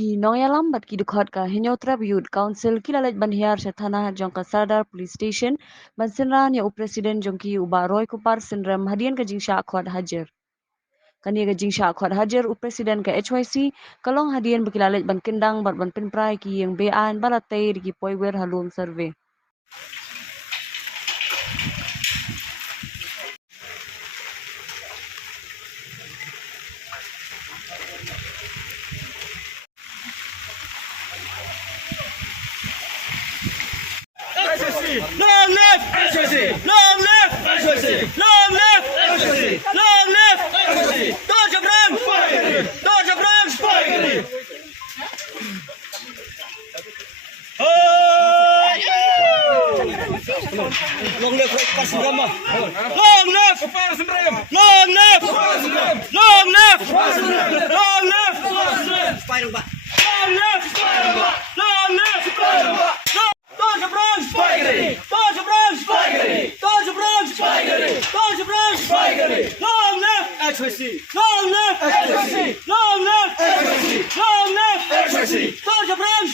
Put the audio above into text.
Nong ya lambat ki dukhat ka henyo tribute council kilalet banhiar sa tanah jong ka Sardar police station bansinran ya presiden jong ki uba roy kupar sinram hadian ka jingsha akhwat hajar. Kani ka jingsha akhwat hajar presiden ka HYC kalong hadian bakilalet ban kendang bar ban pinprai ki yang bean balatay ki poiwer halum survey. Long live HYC! Long live HYC! Long live HYC! Long live HYC! Dodge Abram! Dodge Abram! Long live Parsindram! Long live Parsindram! Long live Parsindram! Long live Parsindram! Long live Parsindram! Spider-Man! Long live Spider-Man! Long live Spider-Man! Dodge Abram! Dodge Abram! Dodge Abram! Dodge Abram! Long live HYC! Long live HYC! Long live HYC! Long live HYC! Dodge Abram!